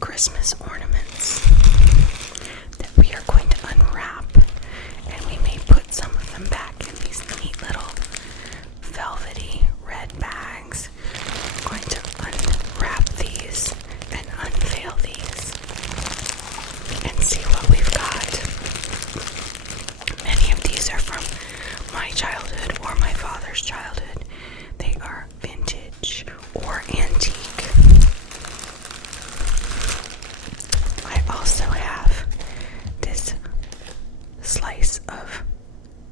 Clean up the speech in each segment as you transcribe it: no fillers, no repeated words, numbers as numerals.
Christmas ornaments that we are going to unwrap, and we may put some of them back in these neat little velvety red bags. I'm going to unwrap these and unveil these and see what we've got. Many of these are from my childhood or my father's childhood. They are vintage or antique. I also have this slice of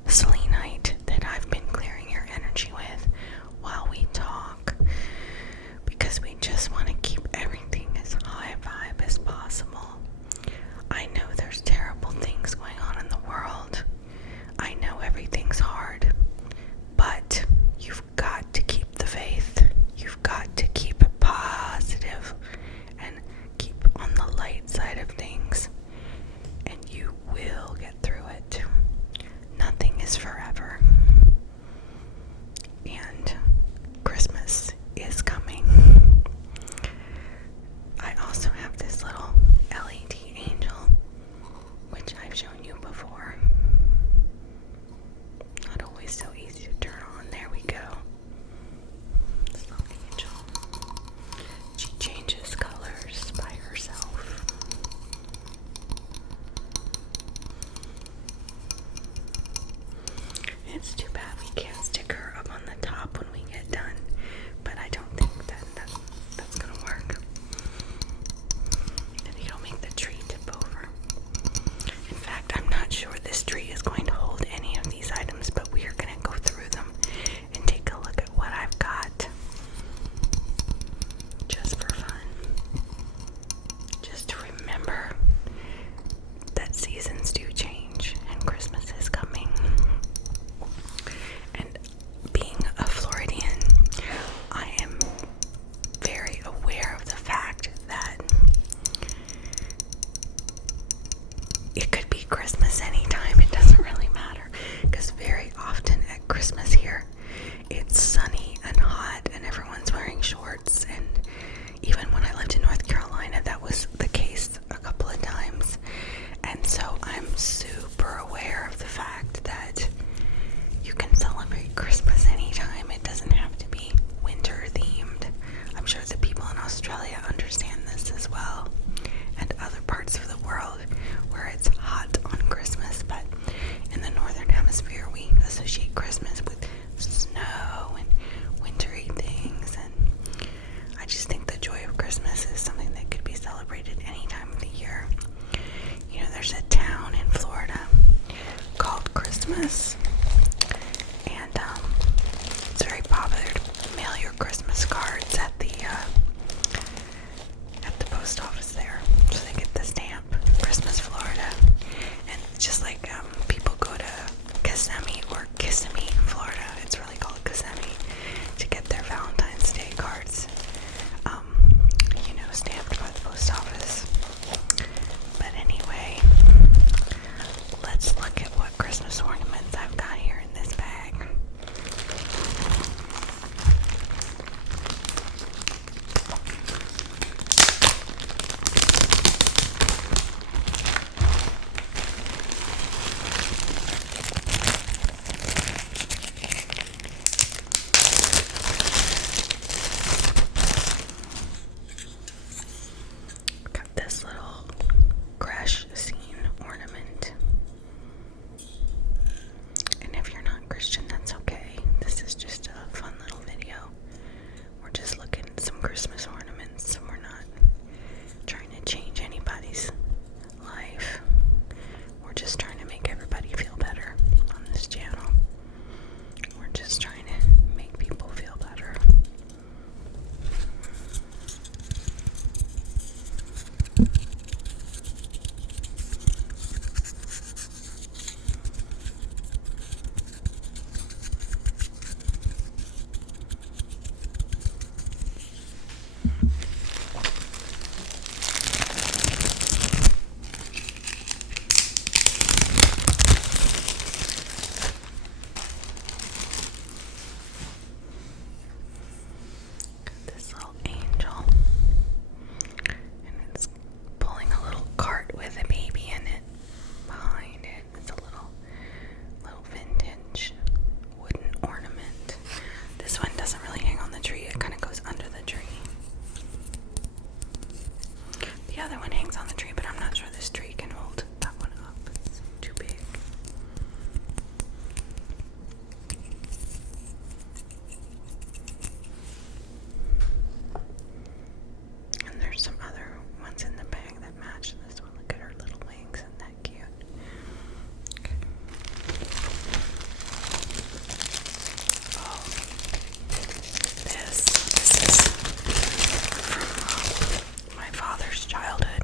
Selenite that I've been clearing your energy with while we talk, because we just want to keep everything as high vibe as possible. I know there's terrible things going on in the world. I know everything's hard, but you've got to keep the faith. You've got to keep it positive and keep on the light side of things, and you will get through it. Nothing is forever, and Christmas is coming. I also have this little LED angel, which I've shown you before. Not always so easy to turn on. There we go. This little angel. She changes colors by herself. It's too bad we can't stick her up on the top when we get done, but I don't think that's gonna work. And it'll make the tree tip over. In fact, I'm not sure this tree is going to hold any of these items, but we are going to go through them and take a look at what I've got. Just for fun. Just to remember that seasons do change and Christmas is coming. And being a Floridian, I am very aware of the fact that it could be Christmas anytime. It doesn't really matter, because very often at Christmas here, it's sunny and hot and everyone's wearing shorts. And even when I lived in North Carolina, that was the case a couple of times. And so I'm super aware of the fact that you can celebrate Christmas anytime. It doesn't have to be winter themed. I'm sure the people in Australia understand this as well, and other parts of the world where it's hot on Christmas. But in the Northern Hemisphere, we associate Christmas with snow and wintry things, and I just think the joy of Christmas is something that could be celebrated any time of the year. You know, there's a town in Florida called Christmas, and it's very popular to mail your Christmas cards at the post office there, so they get the stamp Christmas Florida. And it's just like people go to Kissimmee or Kissimmee, Florida, it's really called Kissimmee, to get their Valentine's Day cards stamped by the post office. But anyway, let's look at what Christmas ornaments I've got here in this bag. Got this little crash scene ornament. And if you're not Christian, that's okay. This is just a fun little video. We're just looking at some Christmas ornaments. We're not trying to change anybody's life. We're just trying to make everybody feel better on this channel. We're just trying to make people feel better. The other one hangs on the tree, but I'm not sure this tree can hold that one up. It's too big. And there's some other ones in the bag that match this one. Look at her little wings, isn't that cute? Okay. Oh, this is from my father's childhood.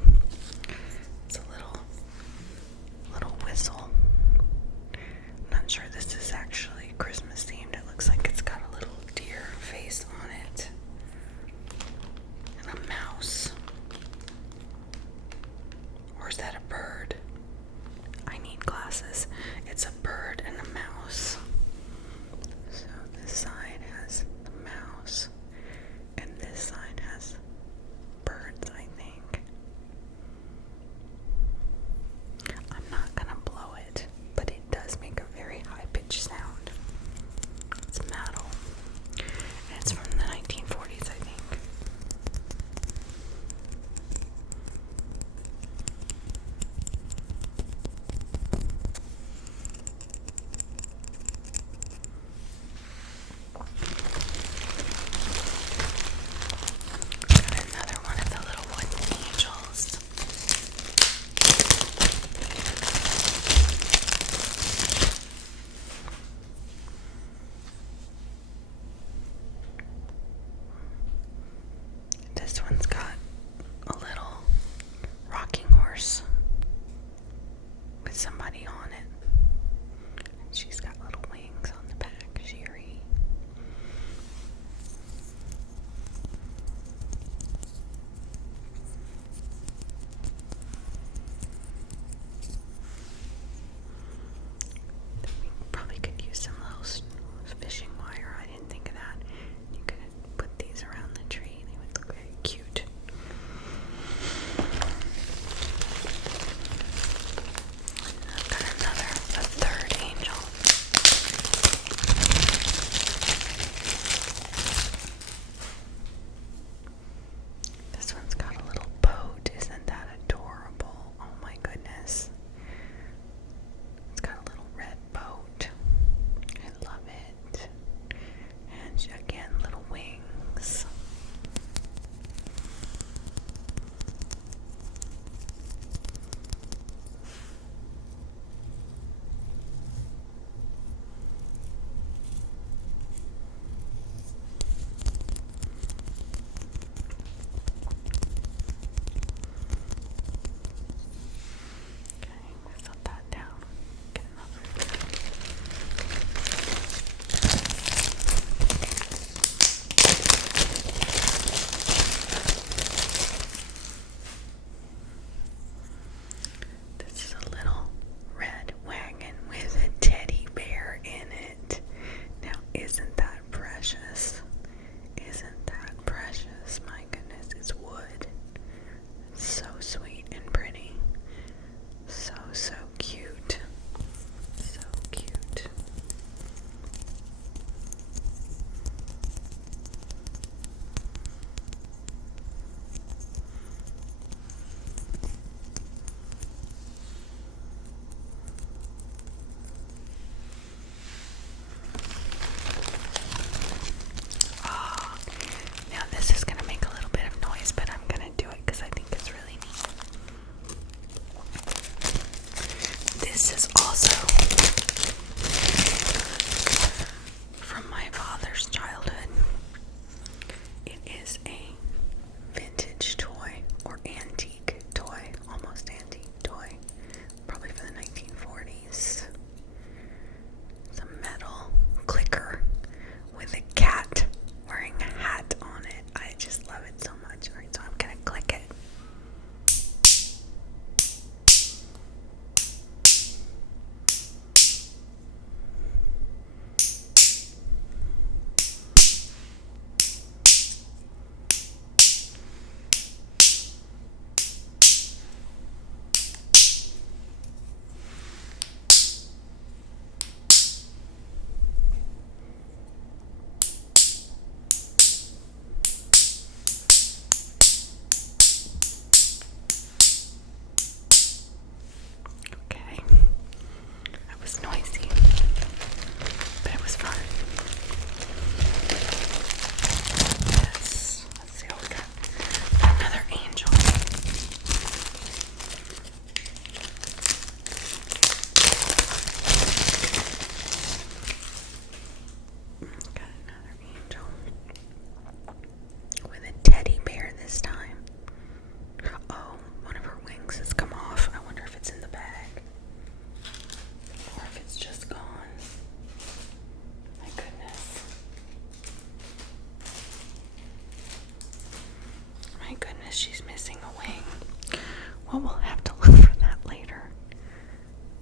Well, we'll have to look for that later.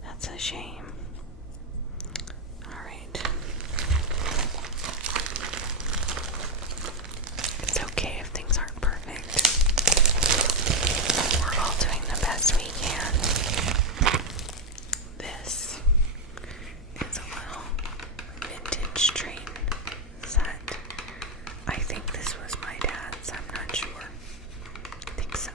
That's a shame. Alright. It's okay if things aren't perfect. We're all doing the best we can. This is a little vintage train set. I think this was my dad's. I'm not sure. I think so.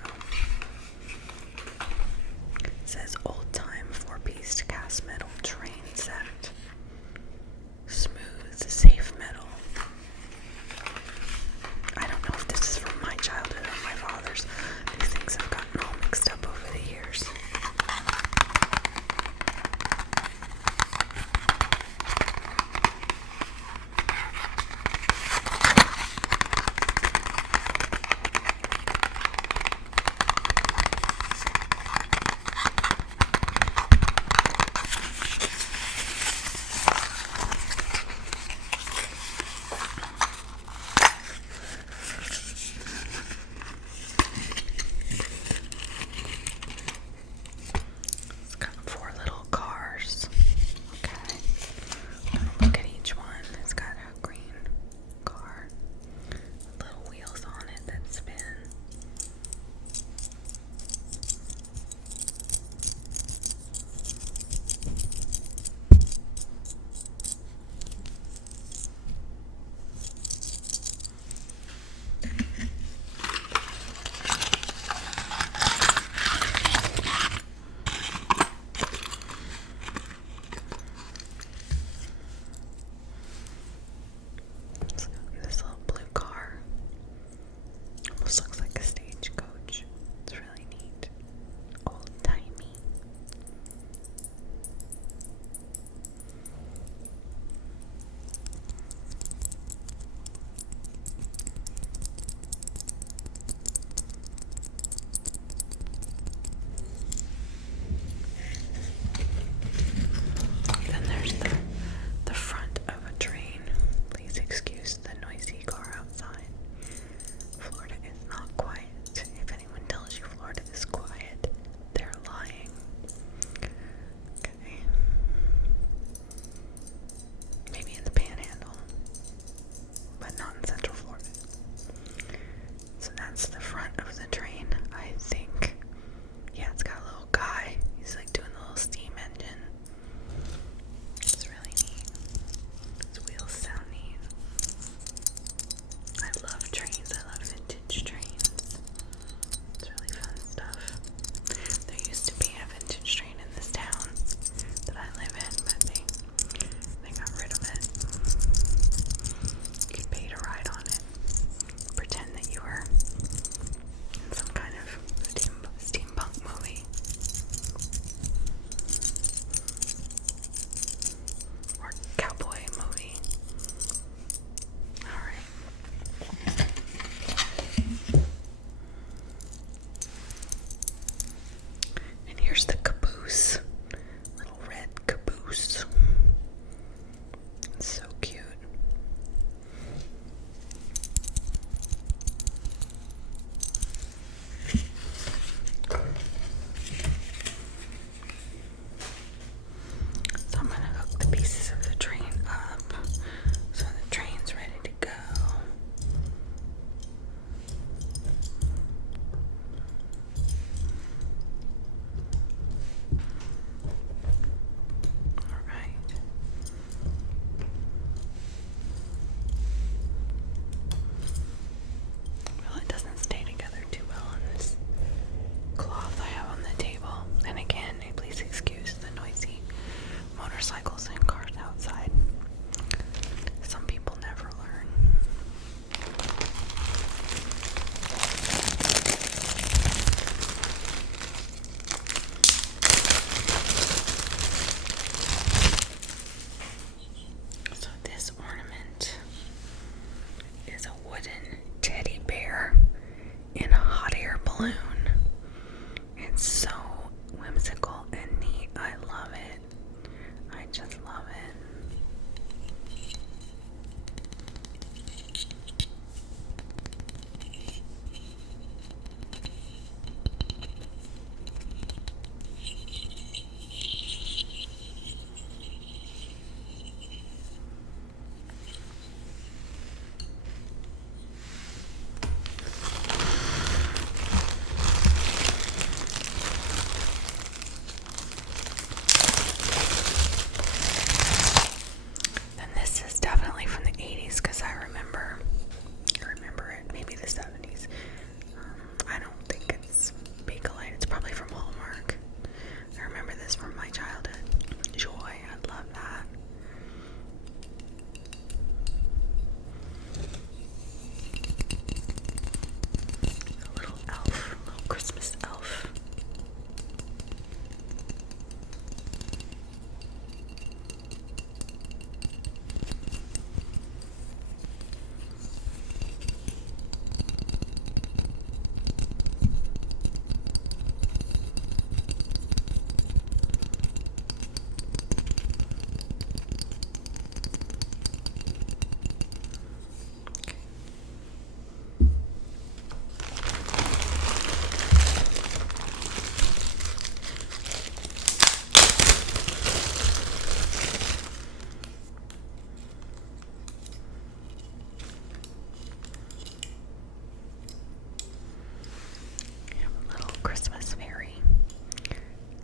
Christmas fairy.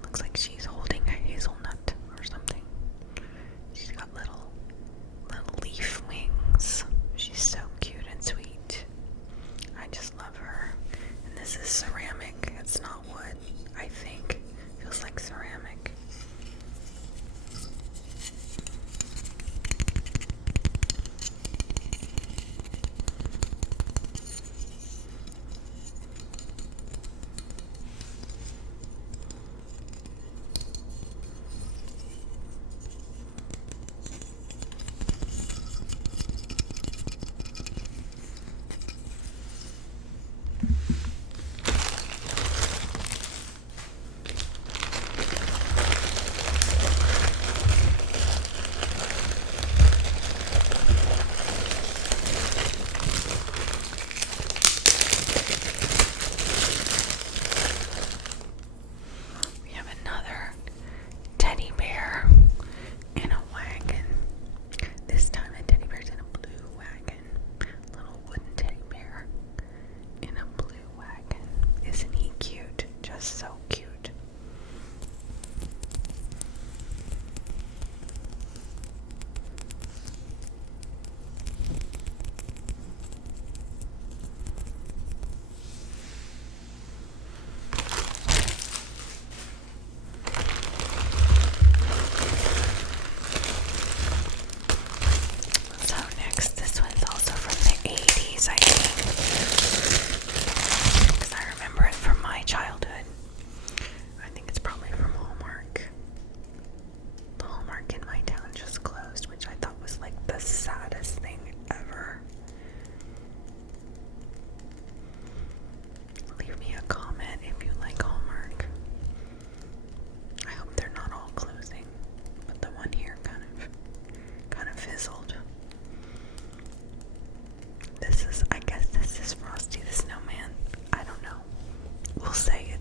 Looks like she's holding a hazelnut or something. She's got little leaf wings. She's so cute and sweet. I just love her. And this is ceramic. It's not wood, I think. Feels like ceramic.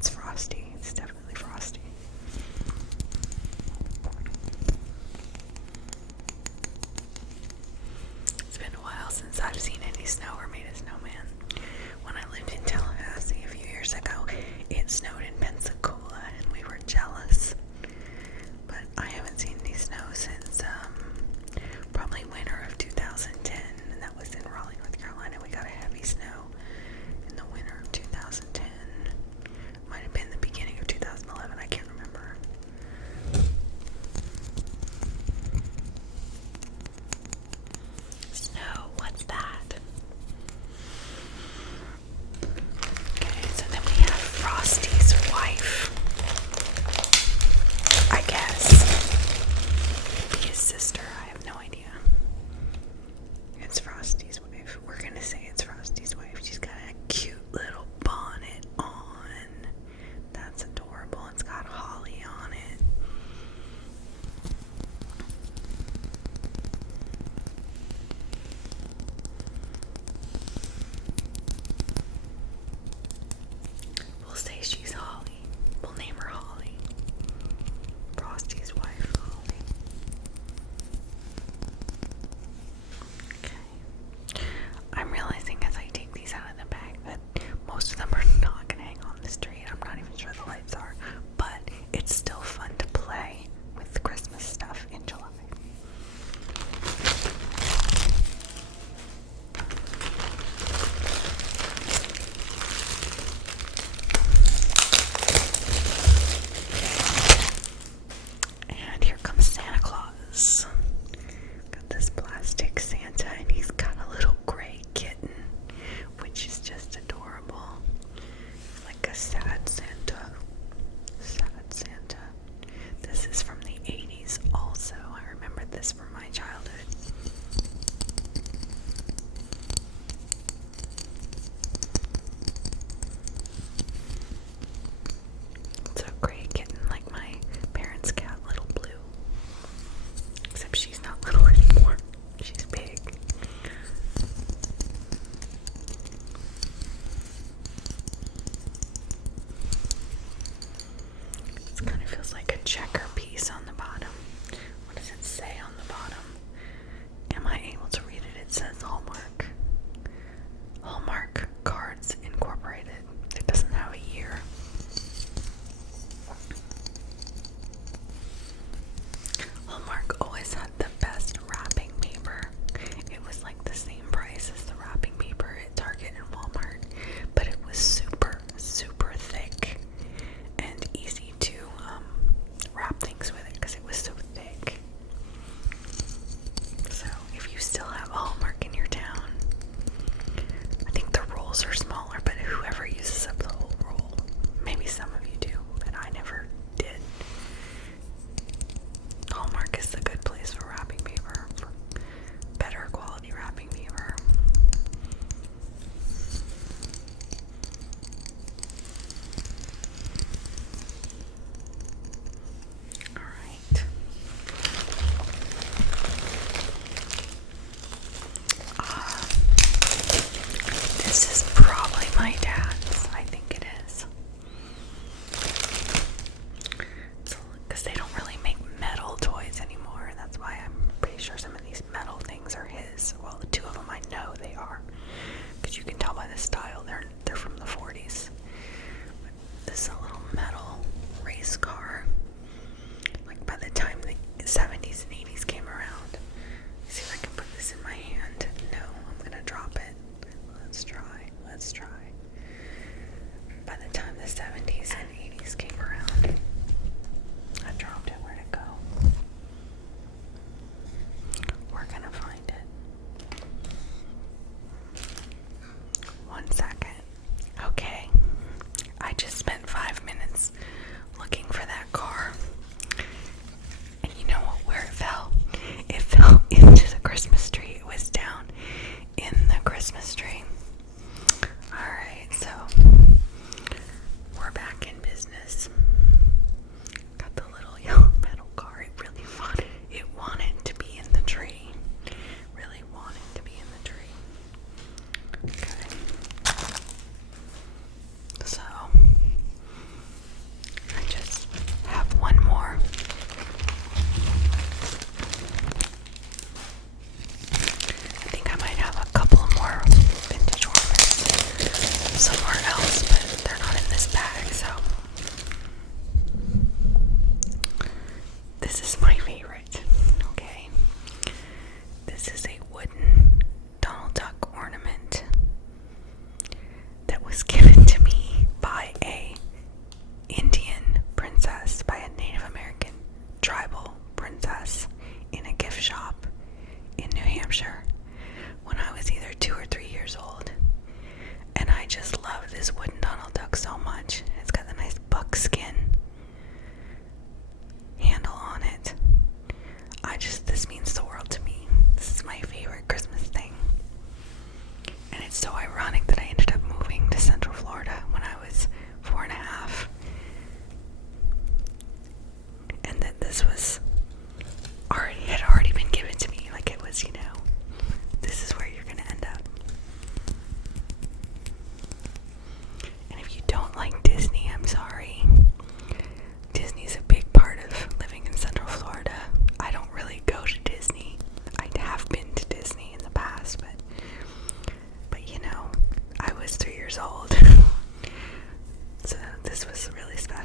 Frosty. It's definitely Frosty. It's been a while since I've seen any snow or made a snowman. When I lived in Tallahassee a few years ago, it snowed in Pensacola and we were jealous. But I haven't seen any snow since probably winter of 2010, and that was in Raleigh, North Carolina. We got a heavy snow in the winter of 2010. Might have been the beginning of 2011, I can't remember. Snow, what's that? Okay, so then we have Frosty's wife, I guess. Maybe his sister, I have no idea. It's Frosty's wife. We're gonna say it's Frosty's wife. She's got a cute little bonnet on. That's adorable. It's got holly on it. We'll say she's Holly. We'll name her Holly. Frosty's wife, Holly. Okay. I'm realizing as I take these out of the bag that most of them are not going to hang on this tree. I'm not even sure the lights are, but it's still fun to play with Christmas stuff in July. And here comes Santa Claus. Got this plastic Santa, and he's got a little gray kitten, which is just adorable. Like a sad Santa. Sad Santa. This is from the 80s also. I remember this from my childhood. It's a gray kitten like my parents' cat, Little Blue. Except she's not little anymore. She's big. It kind of feels like a checker piece on the bottom. What does it say on the bottom? Am I able to read it? It says Hallmark. Hallmark Cards Incorporated. It doesn't have a year.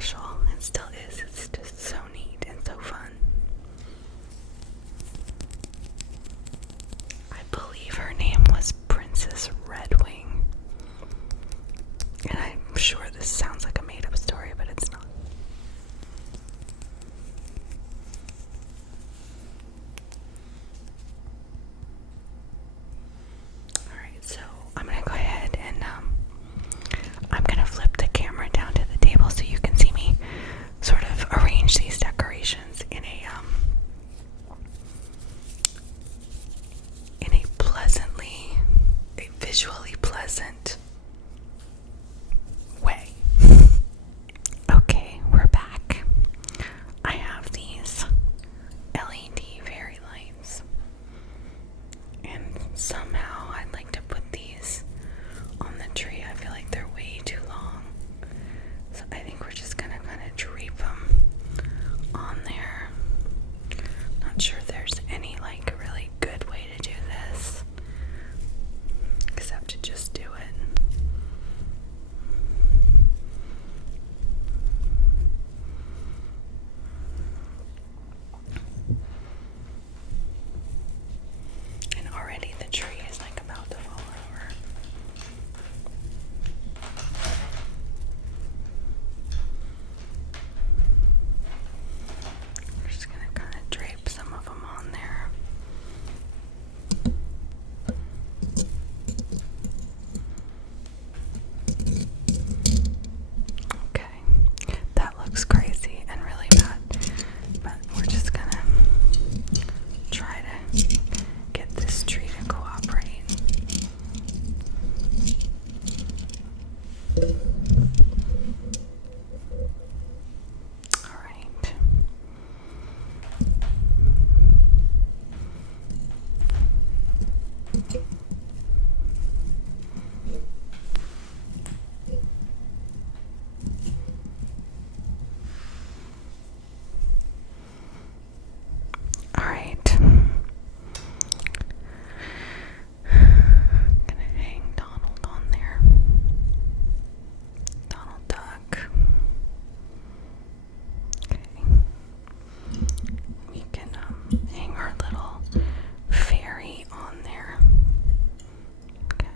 special. It still is. It's just so neat and so fun. I believe her name was Princess Redwing. And I'm sure this sounds like a made-up story, but it's not. Alright, so I'm going to go ahead and I'm going to flip the camera down to the table so you can see me sort of arrange these decorations in a visually pleasant way. Okay, we're back. I have these LED fairy lights, and somehow I'd like to put these on the tree. I feel like they're way too long, so I think we're just gonna kind of drape them on there. Not sure if there's any like really good way to do this except to just do it. And already the tree is like about to fall over. We're just gonna kind of drape some of them on there. Okay, that looks crazy and really bad, but we're just gonna try to get this tree to cooperate. All right. All right. Gonna hang Donald on there. Donald Duck. Okay. We can hang our little fairy on there. Okay.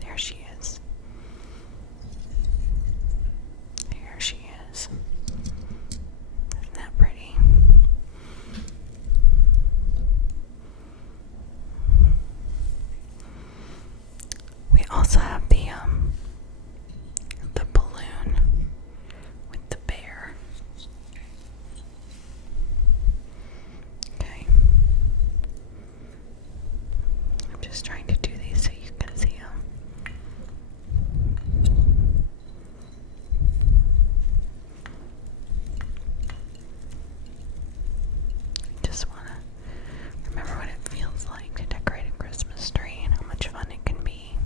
There she is. Here she is. Isn't that pretty? We also have the balloon with the bear. Okay. I'm just trying to do these so you can see them. Just want to remember what it feels like to decorate a Christmas tree and how much fun it can be.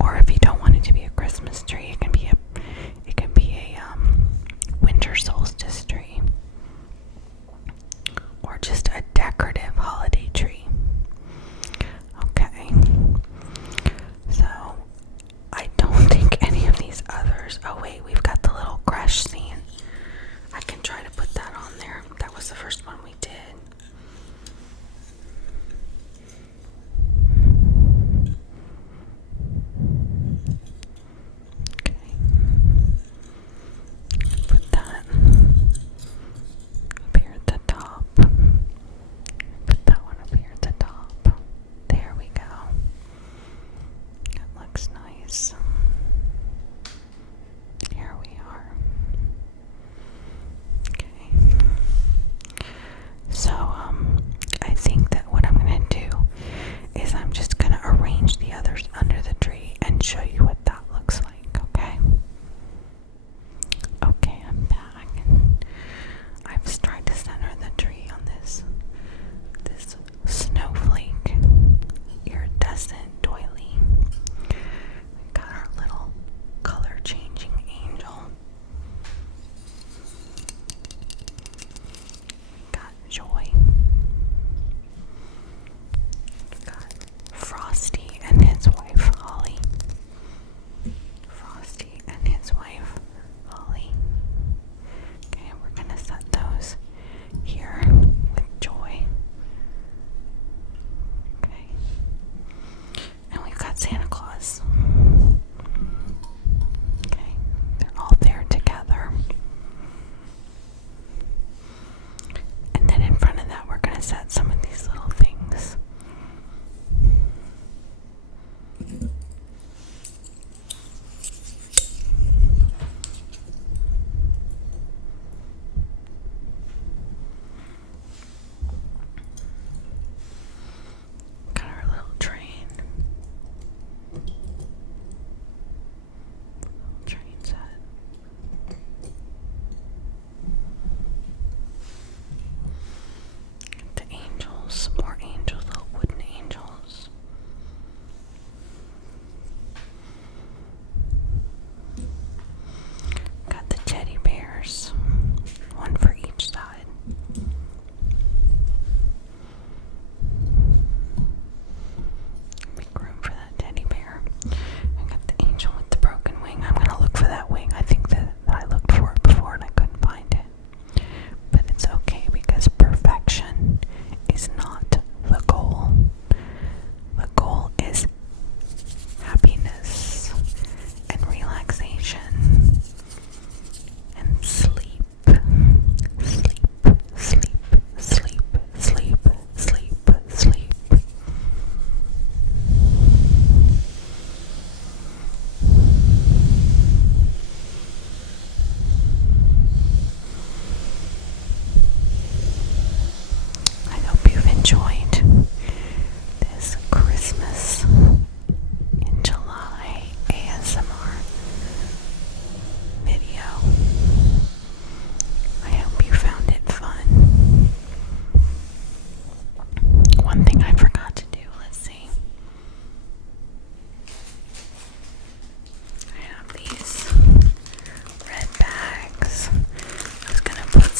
Or if you don't want it to be a Christmas tree, it can be a winter solstice tree.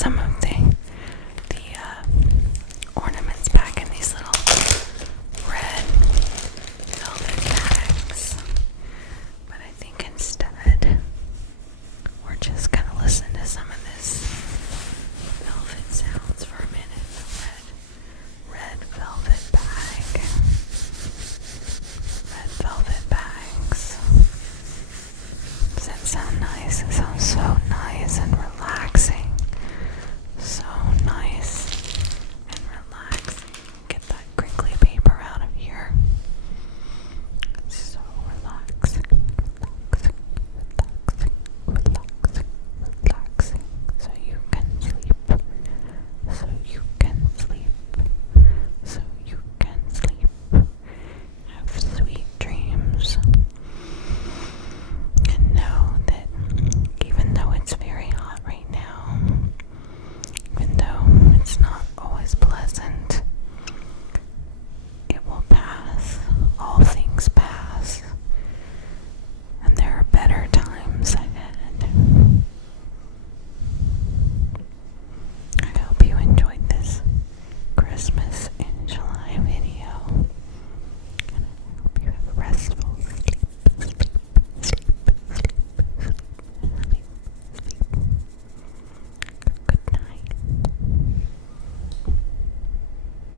some of the